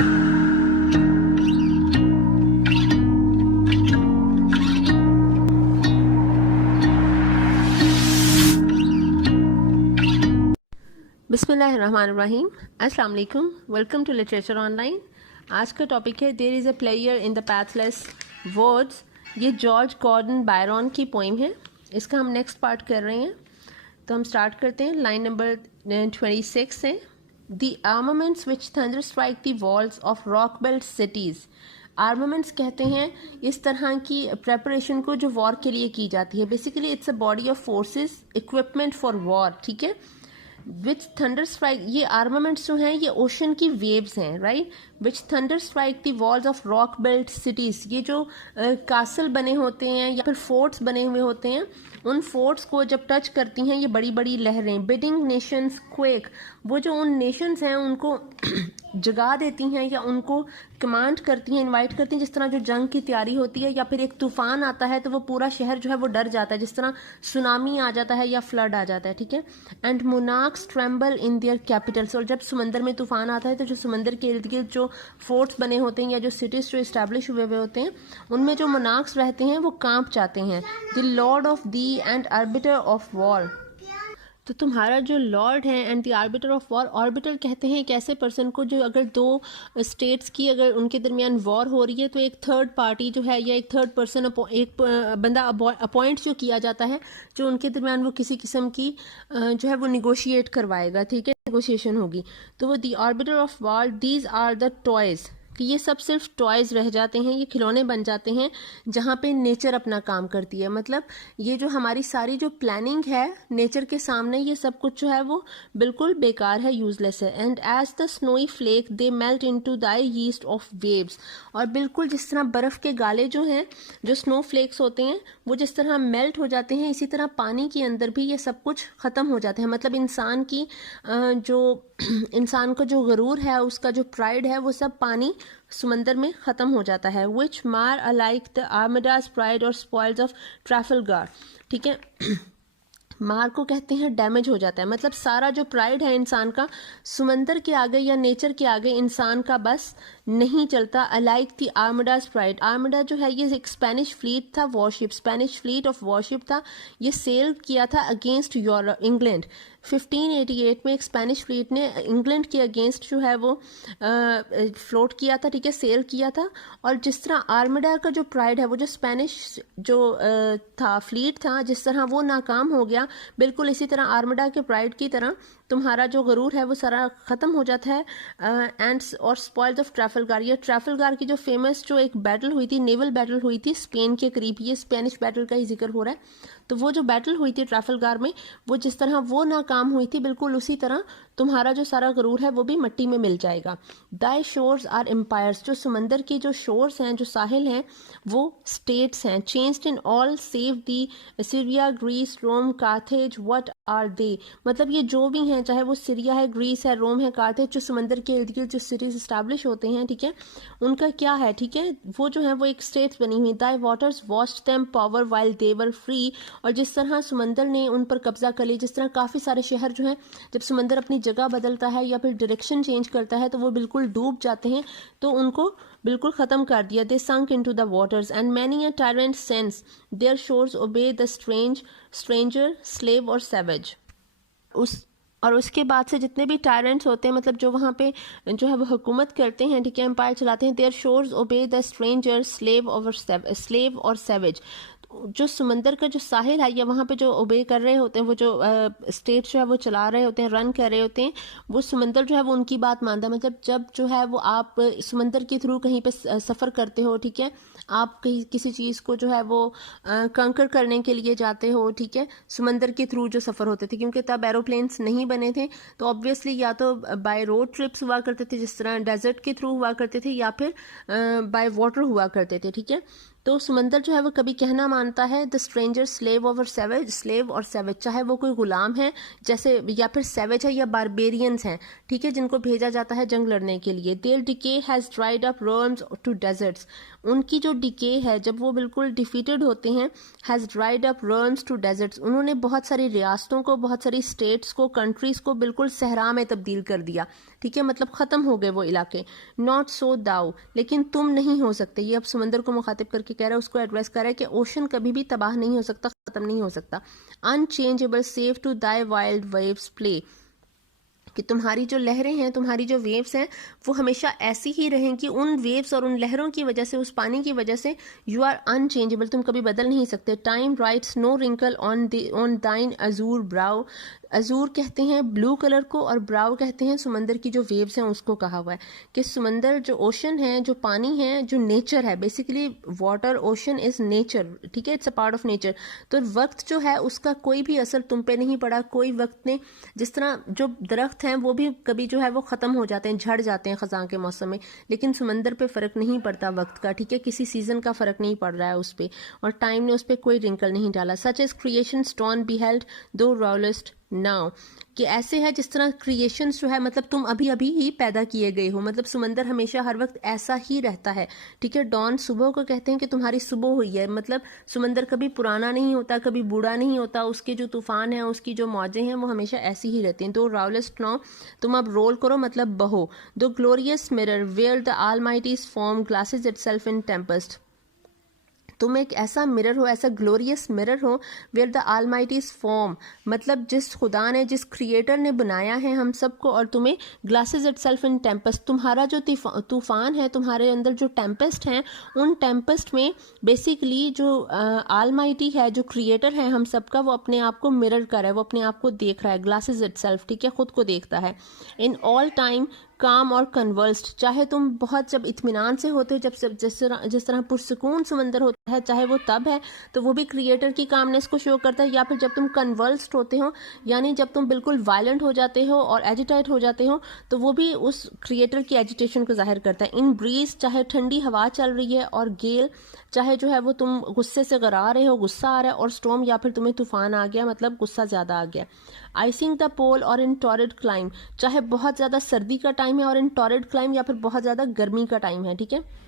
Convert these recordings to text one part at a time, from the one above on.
बिस्मिल्लाहिर्रहमानिर्रहीम, अस्सलाम वालेकुम, वेलकम टू लिटरेचर ऑनलाइन। आज का टॉपिक है there is a player in the pathless words. ये जॉर्ज गॉर्डन बायरन की पोइम है। इसका हम नेक्स्ट पार्ट कर रहे हैं, तो हम स्टार्ट करते हैं। लाइन नंबर 26 से, the armaments which thunder strike the walls of rock belt cities. Armaments कहते हैं इस तरह की प्रेपरेशन को जो वॉर के लिए की जाती है। Basically it's a body of forces, equipment for war, ठीक है। विच थंडर स्ट्राइक, ये आर्मामेंट्स जो हैं ये ओशन की वेव्स हैं, right. Which thunder strike the walls of rock belt cities, ये जो कासल बने होते हैं या फिर फोर्ट्स बने हुए होते हैं, उन फोर्ट्स को जब टच करती हैं ये बड़ी बड़ी लहरें। बिडिंग नेशंस क्वेक, वो जो उन नेशंस हैं उनको जगा देती हैं या उनको कमांड करती हैं, इनवाइट करती हैं। जिस तरह जो जंग की तैयारी होती है या फिर एक तूफान आता है तो वो पूरा शहर जो है वो डर जाता है, जिस तरह सुनामी आ जाता है या फ्लड आ जाता है, ठीक है। And monarchs tremble in their Capitals, और जब समंदर में तूफान आता है तो जो समंदर के इर्द गिर्द जो फोर्ट्स बने होते हैं या जो सिटीज जो इस्टेब्लिश हुए हुए होते हैं उनमें जो मोनार्क्स रहते हैं वो कांप जाते हैं। The lord of thee and arbiter of war, तो तुम्हारा जो लॉर्ड है and the arbiter of war. Orbiter कहते हैं एक ऐसे पर्सन को जो अगर दो स्टेट्स की अगर उनके दरमियान वॉर हो रही है तो एक थर्ड पार्टी जो है या एक थर्ड पर्सन, एक बंदा अपॉइंट जो किया जाता है जो उनके दरमियान वो किसी किस्म की जो है वो निगोशिएट करवाएगा, ठीक है, निगोशिएशन होगी। तो वो the arbiter of war, these are the toys, कि ये सब सिर्फ टॉयज रह जाते हैं, ये खिलौने बन जाते हैं जहाँ पे नेचर अपना काम करती है। मतलब ये जो हमारी सारी जो प्लानिंग है नेचर के सामने, ये सब कुछ जो है वो बिल्कुल बेकार है, यूजलेस है। And as the snowy flake they melt into the yeast of waves, और बिल्कुल जिस तरह बर्फ के गाले जो हैं, जो स्नो फ्लेक्स होते हैं, वो जिस तरह मेल्ट हो जाते हैं, इसी तरह पानी के अंदर भी ये सब कुछ ख़त्म हो जाता है। मतलब इंसान की जो इंसान का जो गरूर है, उसका जो प्राइड है, वो सब पानी समंदर में ख़त्म हो जाता है। विच मार अलाइक द आर्माडाज प्राइड और स्पॉइल्स ऑफ ट्रैफलगार, ठीक है। मार को कहते हैं डैमेज हो जाता है, मतलब सारा जो प्राइड है इंसान का समंदर के आगे या नेचर के आगे इंसान का बस नहीं चलता। अलाइक द आर्माडाज प्राइड, आर्माडा जो है ये एक स्पेनिश फ्लीट था, worship, Spanish fleet of worship था। ये सेल किया था अगेंस्ट इंग्लैंड। 1588 में एक स्पेनिश फ्लीट ने इंग्लैंड के अगेंस्ट जो है वो फ्लोट किया था, ठीक है, सेल किया था। और जिस तरह आर्माडा का जो प्राइड है, वो जो स्पेनिश जो था फ्लीट था, जिस तरह वो नाकाम हो गया, बिल्कुल इसी तरह आर्माडा के प्राइड की तरह तुम्हारा जो गरूर है वो सारा ख़त्म हो जाता है। एंड और स्पॉइल्स ऑफ ट्रैफलगार, ये ट्रैफलगार की जो फेमस जो एक बैटल हुई थी, नेवल बैटल हुई थी स्पेन के करीब, ये स्पेनिश बैटल का ही जिक्र हो रहा है। तो वो जो बैटल हुई थी ट्रैफलगार में, वो जिस तरह वो नाकाम हुई थी, बिल्कुल उसी तरह तुम्हारा जो सारा गरूर है वो भी मिट्टी में मिल जाएगा। दाई शोर्स आर एम्पायर्स, जो समंदर के जो शोर्स हैं, जो साहिल हैं, वो स्टेट्स हैं। Changed in all save thee Syria, Greece, Rome, Carthage, what are they, मतलब ये जो भी हैं, चाहे वो सीरिया है, ग्रीस है, रोम है, कार्थेज, जो समंदर के इर्द गिर्द जो सिटीज इस्टेब्लिश होते हैं, ठीक है, उनका क्या है, ठीक है, वो जो है वो एक स्टेट्स बनी हुई। Thy waters watched them power while they were free, और जिस तरह समंदर ने उन पर कब्जा कर लिया, जिस तरह काफ़ी सारे शहर जो हैं जब समंदर अपनी जगह बदलता है या फिर डायरेक्शन चेंज करता है तो वो बिल्कुल डूब जाते हैं, तो उनको बिल्कुल ख़त्म कर दिया। They sunk into the waters and many a tyrant sense their shores obey the stranger, slave और सैवेज। और उसके बाद से जितने भी टायरेंट्स होते हैं, मतलब जो वहाँ पे जो है वो हुकूमत करते हैं, ठीक है, एम्पायर चलाते हैं, their shores obey the stranger, slave और सैवेज। जो समंदर का जो साहिल है या वहाँ पे जो ओबे कर रहे होते हैं, वो जो स्टेट जो है वो चला रहे होते हैं, रन कर रहे होते हैं, वो समंदर जो है वो उनकी बात मानता है। मतलब जब जो है वो आप समंदर के थ्रू कहीं पे सफ़र करते हो, ठीक है, आप कहीं किसी चीज़ को जो है वो कंकर करने के लिए जाते हो, ठीक है, समंदर के थ्रू जो सफ़र होते थे, क्योंकि तब एरोप्लेन्स नहीं बने थे, तो ऑब्वियसली या तो बाय रोड ट्रिप्स हुआ करते थे जिस तरह डेजर्ट के थ्रू हुआ करते थे, या फिर बाय वाटर हुआ करते थे, ठीक है। तो समंदर जो है वो कभी कहना मानता है the stranger slave over savage, slave और सेवेज, चाहे वो कोई गुलाम है जैसे, या फिर सेवेज है या बारबेरियंस हैं, ठीक है, जिनको भेजा जाता है जंग लड़ने के लिए। Their decay has dried up worms to deserts, उनकी जो डिके है जब वो बिल्कुल डिफीटेड होते हैं, has dried up worms to deserts, उन्होंने बहुत सारी रियासतों को, बहुत सारी स्टेट्स को, कंट्रीज़ को बिल्कुल सहरा में तब्दील कर दिया, ठीक है, मतलब ख़त्म हो गए वो इलाके। नॉट सो दाउ, लेकिन तुम नहीं हो सकते, ये अब समंदर को मुखातिब करके कह रहा है, उसको एड्रेस कर रहा है कि ओशन कभी भी तबाह नहीं हो सकता, ख़त्म नहीं हो सकता। Unchangeable save to thy wild waves play, कि तुम्हारी जो लहरें हैं, तुम्हारी जो वेव्स हैं, वो हमेशा ऐसी ही रहेंगी, उन वेव्स और उन लहरों की वजह से, उस पानी की वजह से। यू आर अनचेंजेबल, तुम कभी बदल नहीं सकते। Time writes no wrinkle on thine azure brow, Azzur कहते हैं ब्लू कलर को और ब्राउ कहते हैं समंदर की जो वेव्स हैं उसको कहा हुआ है कि समंदर जो ओशन है, जो पानी है, जो नेचर है, basically water ocean is nature, ठीक है, it's a part of nature. तो वक्त जो है उसका कोई भी असर तुम पे नहीं पड़ा, कोई वक्त ने, जिस तरह जो दरख्त हैं वो भी कभी जो है वो ख़त्म हो जाते हैं, झड़ जाते हैं ख़ज़ां के मौसम में, लेकिन समंदर पे फ़र्क नहीं पड़ता वक्त का, ठीक है, किसी सीज़न का फ़र्क नहीं पड़ रहा है उस पर, और टाइम ने उस पर कोई रिंकल नहीं डाला। Such as creation stone beheld thou rollest now, कि ऐसे है जिस तरह क्रिएशंस जो है, मतलब तुम अभी अभी ही पैदा किए गए हो, मतलब समंदर हमेशा हर वक्त ऐसा ही रहता है, ठीक है। डॉन सुबह को कहते हैं कि तुम्हारी सुबह हुई है, मतलब समंदर कभी पुराना नहीं होता, कभी बूढ़ा नहीं होता, उसके जो तूफान है, उसकी जो मौजें हैं वो हमेशा ऐसी ही रहती हैं। दो राउलेस्ट नाउ, तुम अब रोल करो मतलब बहो। Thou glorious mirror where the almighty's form glasses itself in tempest, तुम एक ऐसा मिरर हो, ऐसा ग्लोरियस मिरर हो, वेयर द ऑलमाइटीज फॉर्म, मतलब जिस खुदा ने, जिस क्रिएटर ने बनाया है हम सबको, और तुम्हें ग्लासेस इटसेल्फ इन टेम्पेस्ट, तुम्हारा जो तूफान है, तुम्हारे अंदर जो टेम्पेस्ट हैं, उन टेम्पेस्ट में बेसिकली जो ऑलमाइटी है, जो क्रिएटर है हम सबका, वो अपने आप को मिरर कर रहा है, वो अपने आप को देख रहा है, ग्लासेस इटसेल्फ, ठीक है, खुद को देखता है। इन ऑल टाइम काम और कन्वर्स्ड, चाहे तुम बहुत जब इत्मीनान से होते हो, जब जिस तरह पुरसकून समंदर होता है, चाहे वो तब है तो वो भी क्रिएटर की कामनेस को शो करता है, या फिर जब तुम कन्वर्स्ड होते हो, यानी जब तुम बिल्कुल वायलेंट हो जाते हो और एजिटेट हो जाते हो, तो वो भी उस क्रिएटर की एजिटेशन को जाहिर करता है। इन ब्रीज, चाहे ठंडी हवा चल रही है, और गेल, चाहे जो है वो तुम गुस्से से गरा रहे हो, गुस्सा आ रहा है, और स्टॉर्म, या फिर तुम्हें तूफान आ गया, मतलब गुस्सा ज़्यादा आ गया। आइसिंग द पोल और इन टॉरिड क्लाइम, चाहे बहुत ज़्यादा सर्दी का टाइम है और इन टॉरिड क्लाइम, या फिर बहुत ज़्यादा गर्मी का टाइम है, ठीक है।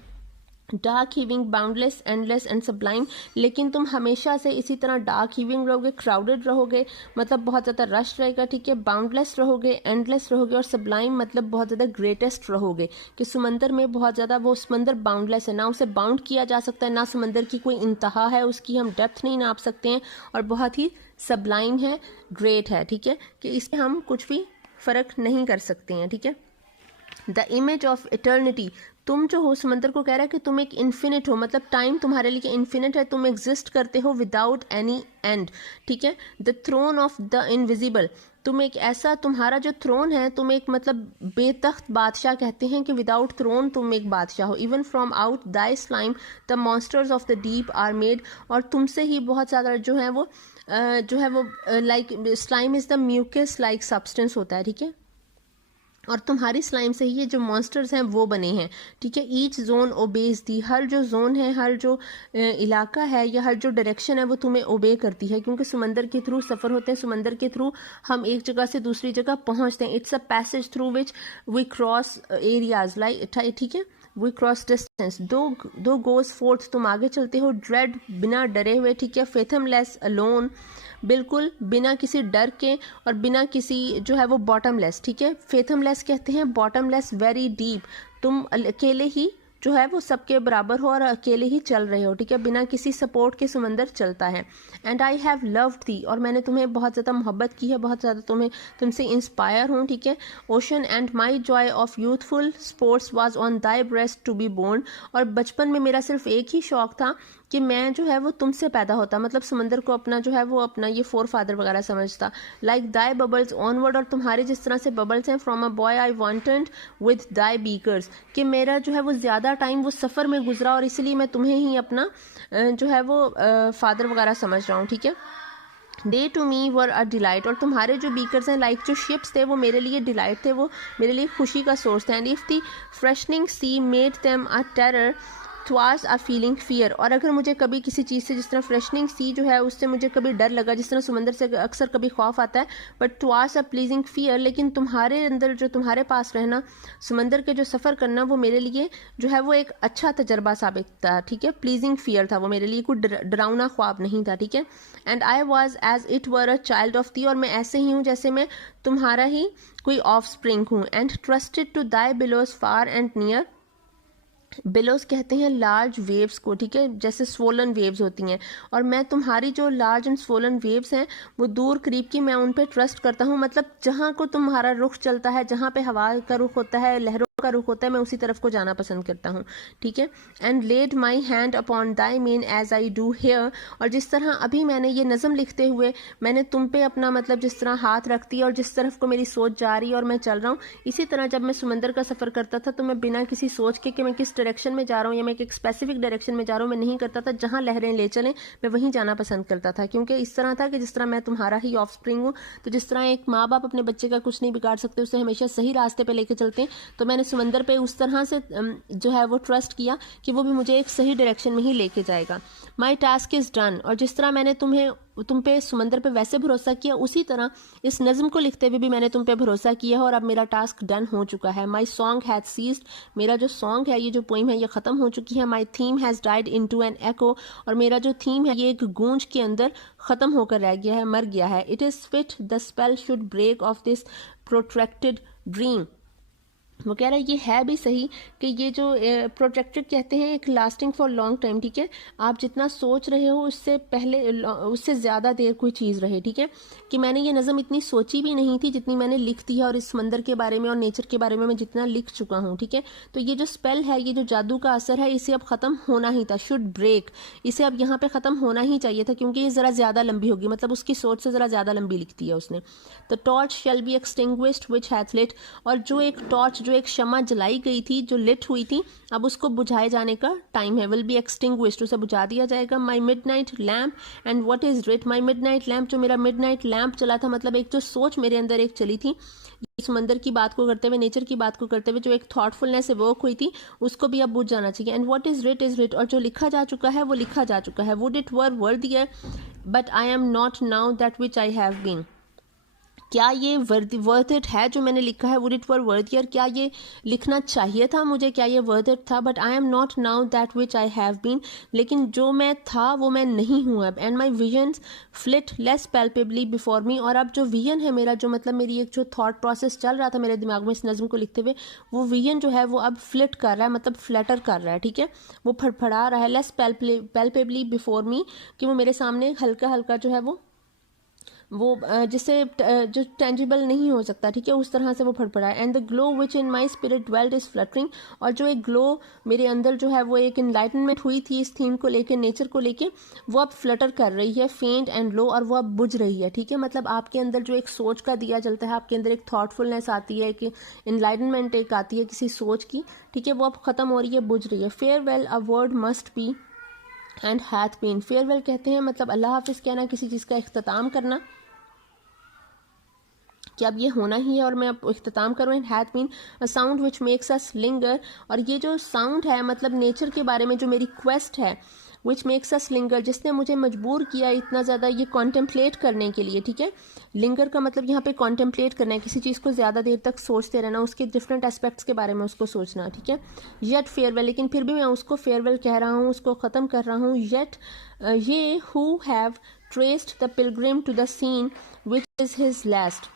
Dark heaving, boundless, endless and sublime, लेकिन तुम हमेशा से इसी तरह डार्क हीविंग रहोगे, क्राउडेड रहोगे, मतलब बहुत ज़्यादा रश रहेगा, ठीक है, बाउंडलेस रहोगे, एंडलेस रहोगे, और सब्लाइम मतलब बहुत ज़्यादा ग्रेटेस्ट रहोगे, कि समंदर में बहुत ज़्यादा, वो समंदर बाउंडलेस है, ना उसे बाउंड किया जा सकता है, ना समंदर की कोई इंतहा है, उसकी हम डेप्थ नहीं नाप सकते हैं, और बहुत ही सब्लाइम है, ग्रेट है, ठीक है, कि इसमें हम कुछ भी फ़र्क नहीं कर सकते हैं, ठीक है। द इमेज ऑफ इटर्निटी, तुम जो हो, समंदर को कह रहा है कि तुम एक इन्फिनिट हो, मतलब टाइम तुम्हारे लिए इन्फिनिट है, तुम एग्जिस्ट करते हो विदाउट एनी एंड, ठीक है। The throne of the invisible, तुम एक ऐसा, तुम्हारा जो थ्रोन है, तुम एक मतलब बेतख्त बादशाह, कहते हैं कि विदाउट थ्रोन तुम एक बादशाह हो। Even from out thy slime the monsters of the deep are made, और तुमसे ही बहुत ज़्यादा जो है वो like slime is the mucus like substance होता है, ठीक है, और तुम्हारी स्लाइम से ही ये जो मॉन्स्टर्स हैं वो बने हैं, ठीक है। ईच जोन ओबेज दी, हर जो जोन है, हर जो इलाका है, या हर जो डायरेक्शन है, वो तुम्हें ओबे करती है, क्योंकि समंदर के थ्रू सफ़र होते हैं, समंदर के थ्रू हम एक जगह से दूसरी जगह पहुंचते हैं। It's a passage through which we cross areas like, ठीक है, we cross distance. Thou goes forth, तुम आगे चलते हो, ड्रेड, बिना डरे हुए, ठीक है, फेथमलेस, अलोन, बिल्कुल बिना किसी डर के, और बिना किसी जो है वो बॉटमलेस, ठीक है, फेथमलेस कहते हैं, बॉटमलेस वेरी डीप, तुम अकेले ही जो है वो सबके बराबर हो और अकेले ही चल रहे हो, ठीक है, बिना किसी सपोर्ट के समंदर चलता है। एंड आई हैव लव्ड थी, और मैंने तुम्हें बहुत ज़्यादा मोहब्बत की है, बहुत ज़्यादा तुमसे इंस्पायर हूँ, ठीक है। Ocean and my joy of youthful sports was on thy breast to be borne, और बचपन में मेरा सिर्फ एक ही शौक था कि मैं जो है वो तुमसे पैदा होता, मतलब समंदर को अपना जो है वो अपना ये फोर फादर वगैरह समझता। लाइक दाई बबल्स ऑनवर्ड, और तुम्हारे जिस तरह से बबल्स हैं, from a boy I wanted with thy beakers, कि मेरा जो है वो ज़्यादा टाइम वो सफ़र में गुजरा, और इसलिए मैं तुम्हें ही अपना जो है वो फादर वगैरह समझ रहा हूँ, ठीक है। दे to me were a delight, और तुम्हारे जो बीकर्स हैं, लाइक जो शिप्स थे, वो मेरे लिए डिलाइट थे, वो मेरे लिए खुशी का सोर्स थे। And if the freshening sea made them a terror twice a feeling fear, और अगर मुझे कभी किसी चीज़ से, जिस तरह फ्रेशनिंग सी जो है उससे मुझे कभी डर लगा, जिस तरह समंदर से अक्सर कभी खौफ आता है, but twice a pleasing fear, लेकिन तुम्हारे अंदर जो तुम्हारे पास रहना, समंदर के जो सफ़र करना, वो मेरे लिए जो है वो एक अच्छा तजर्बा साबित था, ठीक है। प्लीजिंग फियर था वो मेरे लिए, कोई डरावना ख्वाब नहीं था, ठीक है। And I was as it were a child of thee, और मैं ऐसे ही हूँ जैसे मैं तुम्हारा ही कोई ऑफ स्प्रिंग हूँ। And trusted to thy billows far and near, billows कहते हैं लार्ज वेव्स को, ठीक है, जैसे स्वोलन वेव्स होती हैं, और मैं तुम्हारी जो लार्ज एंड स्वोलन वेव्स हैं वो दूर करीब की, मैं उन पे ट्रस्ट करता हूँ। मतलब जहाँ को तुम्हारा रुख चलता है, जहाँ पे हवा का रुख होता है, लहरों का रुख होता है, मैं उसी तरफ को जाना पसंद करता हूँ, ठीक है। And laid my hand upon thy mane as I do here, और जिस तरह अभी मैंने ये नज़म लिखते हुए मैंने तुम पे अपना मतलब जिस तरह हाथ रख दिया और जिस तरफ को मेरी सोच जा रही है और मैं चल रहा हूँ, इसी तरह जब मैं समंदर का सफ़र करता था तो मैं बिना किसी सोच के कि मैं किस डायरेक्शन में जा रहा हूँ या मैं एक स्पेसिफिक डायरेक्शन में जा रहा हूँ, मैं नहीं करता था। जहाँ लहरें ले चलें मैं वहीं जाना पसंद करता था, क्योंकि इस तरह था कि जिस तरह मैं तुम्हारा ही ऑफ स्प्रिंग हूँ, तो जिस तरह एक माँ बाप अपने बच्चे का कुछ नहीं बिगाड़ सकते, उसे हमेशा सही रास्ते पे लेके चलते हैं, तो मैंने समंदर पे उस तरह से जो है वो ट्रस्ट किया कि वो भी मुझे एक सही डायरेक्शन में ही लेके जाएगा। माई टास्क इज़ डन, और जिस तरह मैंने तुम पे समंदर पे वैसे भरोसा किया, उसी तरह इस नज़म को लिखते हुए भी मैंने तुम पे भरोसा किया है, और अब मेरा टास्क डन हो चुका है। माई सॉन्ग हैज सीज्ड, मेरा जो सॉन्ग है, ये जो पोइम है, ये ख़त्म हो चुकी है। माई theme has died into an echo, और मेरा जो थीम है ये एक गूंज के अंदर ख़त्म होकर रह गया है, मर गया है। It is fit the spell should break of this protracted dream, वो कह रहा है ये है भी सही कि ये जो प्रोटेक्टेड कहते हैं एक लास्टिंग फॉर लॉन्ग टाइम, ठीक है। आप जितना सोच रहे हो उससे पहले, उससे ज़्यादा देर कोई चीज़ रहे, ठीक है। कि मैंने ये नज़म इतनी सोची भी नहीं थी जितनी मैंने लिख दी है, और इस समंदर के बारे में और नेचर के बारे में मैं जितना लिख चुका हूँ, ठीक है। तो ये जो स्पेल है, ये जो जादू का असर है, इसे अब ख़त्म होना ही था। शुड ब्रेक, इसे अब यहाँ पर ख़त्म होना ही चाहिए था, क्योंकि ये ज़रा ज़्यादा लंबी होगी, मतलब उसकी सोच से ज़रा ज़्यादा लंबी लिखती है उसने। The torch shall be extinguished which hath lit, और जो एक टॉर्च, जो एक शमा जलाई गई थी, जो लिट हुई थी, अब उसको बुझाए जाने का टाइम है। विल बी एक्सटिंग्विश्ड, उसे बुझा दिया जाएगा। My midnight lamp, and what is writ, my midnight lamp, जो मेरा मिडनाइट लैम्प चला था, मतलब एक जो सोच मेरे अंदर एक चली थी, समंदर की बात को करते हुए, नेचर की बात को करते हुए, जो एक थॉटफुलनेस वर्क हुई थी, उसको भी अब बुझ जाना चाहिए। एंड व्हाट इज रिट, और जो लिखा जा चुका है वो लिखा जा चुका है। Would it were worthier, but I am not now that which I have been, क्या ये वर्थ इट है जो मैंने लिखा है। वुड इट वर वर्थियर, क्या ये लिखना चाहिए था मुझे, क्या ये वर्थ इट था। But I am not now that which I have been, लेकिन जो मैं था वो मैं नहीं हूँ अब। And my visions flit less palpably before me, और अब जो विजन है मेरा, जो मतलब मेरी एक जो थॉट प्रोसेस चल रहा था मेरे दिमाग में इस नज़म को लिखते हुए, वो विजन जो है वो अब फ्लिट कर रहा है, मतलब फ्लैटर कर रहा है, ठीक है। वो फड़फड़ा रहा है। लेस पैल्पेबली बिफोर मी, कि वो मेरे सामने हल्का हल्का जो है वो जिससे जो टेंजिबल नहीं हो सकता, ठीक है, उस तरह से वो फड़फड़ा है। And the glow which in my spirit weld is fluttering, और जो एक ग्लो मेरे अंदर जो है वो एक इनलाइटनमेंट हुई थी इस थीम को लेके, नेचर को लेके, वो अब फ्लटर कर रही है, फेंट एंड लो, और वो अब बुझ रही है, ठीक है। मतलब आपके अंदर जो एक सोच का दिया जलता है, आपके अंदर एक थॉटफुलनेस आती है, एक इनलाइटनमेंट एक आती है किसी सोच की, ठीक है, वो अब ख़त्म हो रही है, बुझ रही है। Farewell a word must be and hath been, farewell कहते हैं मतलब अल्लाह हाफिज़ कहना, किसी चीज़ का इख्तिताम करना, कि अब ये होना ही है और मैं अब इख्तिताम करूँ। And hath been a sound which makes us linger, और ये जो साउंड है मतलब नेचर के बारे में जो मेरी क्वेस्ट है, विच मेक्स अस लिंगर, जिसने मुझे मजबूर किया इतना ज़्यादा ये कॉन्टेम्पलेट करने के लिए, ठीक है। लिंगर का मतलब यहाँ पे कॉन्टेम्पलेट करना है, किसी चीज़ को ज़्यादा देर तक सोचते रहना, उसके डिफरेंट एस्पेक्ट्स के बारे में उसको सोचना, ठीक है। येट फेयरवेल, लेकिन फिर भी मैं उसको फेयरवेल कह रहा हूँ, उसको ख़त्म कर रहा हूँ। Yet ye who have traced the pilgrim to the scene which is his last,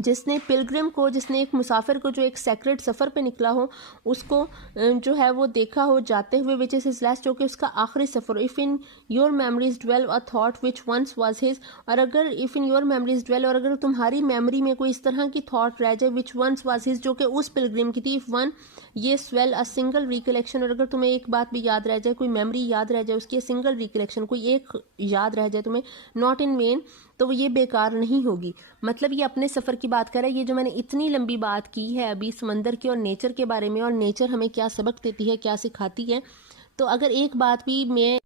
जिसने पिलग्रिम को, जिसने एक मुसाफिर को जो एक सेक्रेट सफ़र पे निकला हो, उसको जो है वो देखा हो जाते हुए, विच इज़ हिज लास्ट, जो कि उसका आखिरी सफ़र। If in your memories dwell a thought which once was his, और अगर if in your memories dwell, और अगर तुम्हारी मेमोरी में कोई इस तरह की थॉट रह जाए, विच वंस वाज हिज, जो कि उस पिलग्रिम की थी। इफ़ वन ये स्वेल अ सिंगल रिकलेक्शन, और अगर तुम्हें एक बात भी याद रह जाए, कोई मेमोरी याद रह जाए उसकी, सिंगल रिकलेक्शन, कोई एक याद रह जाए तुम्हें, नॉट इन वेन, तो ये बेकार नहीं होगी। मतलब ये अपने सफ़र की बात कर रहा है। ये जो मैंने इतनी लंबी बात की है अभी समंदर की और नेचर के बारे में, और नेचर हमें क्या सबक देती है, क्या सिखाती है, तो अगर एक बात भी मैं,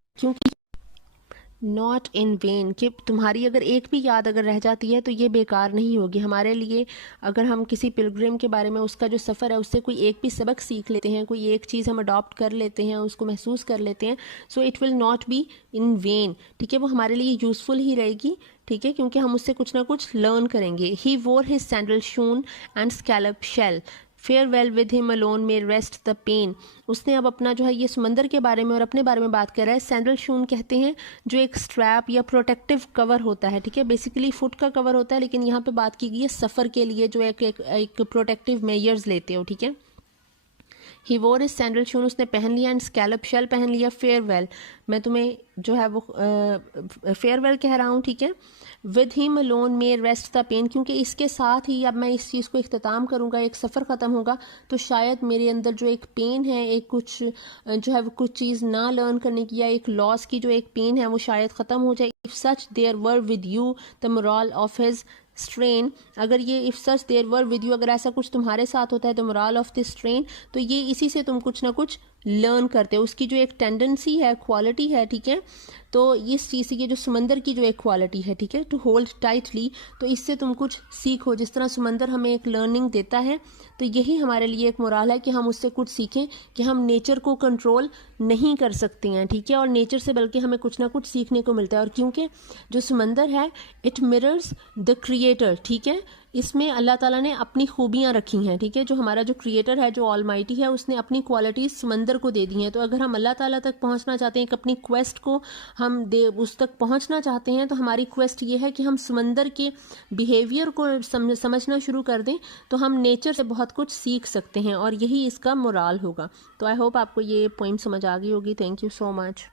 नॉट इन वेन, कि तुम्हारी अगर एक भी याद अगर रह जाती है तो ये बेकार नहीं होगी हमारे लिए। अगर हम किसी पिलग्रिम के बारे में, उसका जो सफ़र है, उससे कोई एक भी सबक सीख लेते हैं, कोई एक चीज़ हम अडॉप्ट कर लेते हैं, उसको महसूस कर लेते हैं, so it will not be in when, ठीक है, वो हमारे लिए यूज़फुल ही रहेगी, ठीक है, क्योंकि हम उससे कुछ ना कुछ लर्न करेंगे। He wore his sandal shoon and scallop shell, farewell with him alone may rest the pain. उसने अब अपना जो है ये समंदर के बारे में और अपने बारे में बात कर रहा है। सैंडल शून कहते हैं जो एक स्ट्रैप या प्रोटेक्टिव कवर होता है, ठीक है, बेसिकली फुट का कवर होता है, लेकिन यहाँ पे बात की गई है सफ़र के लिए जो एक प्रोटेक्टिव मेजर्स लेते हो, ठीक है। ही वोर इज सैंडल शून, उसने पहन लिया, एंड स्कैलप शेल पहन लिया। फेयरवेल, मैं तुम्हें जो है वो फेयरवेल कह रहा हूँ, ठीक है। With him alone may rest the pen, क्योंकि इसके साथ ही अब मैं इस चीज़ को इख्तिताम करूँगा, एक सफ़र ख़त्म होगा, तो शायद मेरे अंदर जो एक पेन है, एक कुछ जो है वो कुछ चीज़ ना लर्न करने की या एक लॉस की जो एक पेन है वो शायद ख़त्म हो जाए। If such there were with you the moral of his strain, अगर ये if such there were with you, अगर ऐसा कुछ तुम्हारे साथ होता है, the moral of this strain, तो ये इसी से तुम कुछ ना कुछ लर्न करते हो, उसकी जो एक टेंडेंसी है, क्वालिटी है, ठीक है। तो इस चीज़ से, ये जो समंदर की जो एक क्वालिटी है, ठीक है, टू होल्ड टाइटली, तो इससे तुम कुछ सीखो। जिस तरह समंदर हमें एक लर्निंग देता है, तो यही हमारे लिए एक मोरल है कि हम उससे कुछ सीखें कि हम नेचर को कंट्रोल नहीं कर सकते हैं, ठीक है, और नेचर से बल्कि हमें कुछ ना कुछ सीखने को मिलता है। और क्योंकि जो समंदर है इट मिरर्स द क्रिएटर, ठीक है, इसमें अल्लाह ताला ने अपनी खूबियाँ रखी हैं, ठीक है, जो हमारा जो क्रिएटर है, जो ऑलमाइटी है, उसने अपनी क्वालिटीज़ समंदर को दे दी हैं। तो अगर हम अल्लाह ताला तक पहुंचना चाहते हैं, एक अपनी क्वेस्ट को हम उस तक पहुंचना चाहते हैं, तो हमारी क्वेस्ट ये है कि हम समंदर के बिहेवियर को समझना शुरू कर दें, तो हम नेचर से बहुत कुछ सीख सकते हैं, और यही इसका मोरल होगा। तो आई होप आपको ये पोइम समझ आ गई होगी। Thank you so much.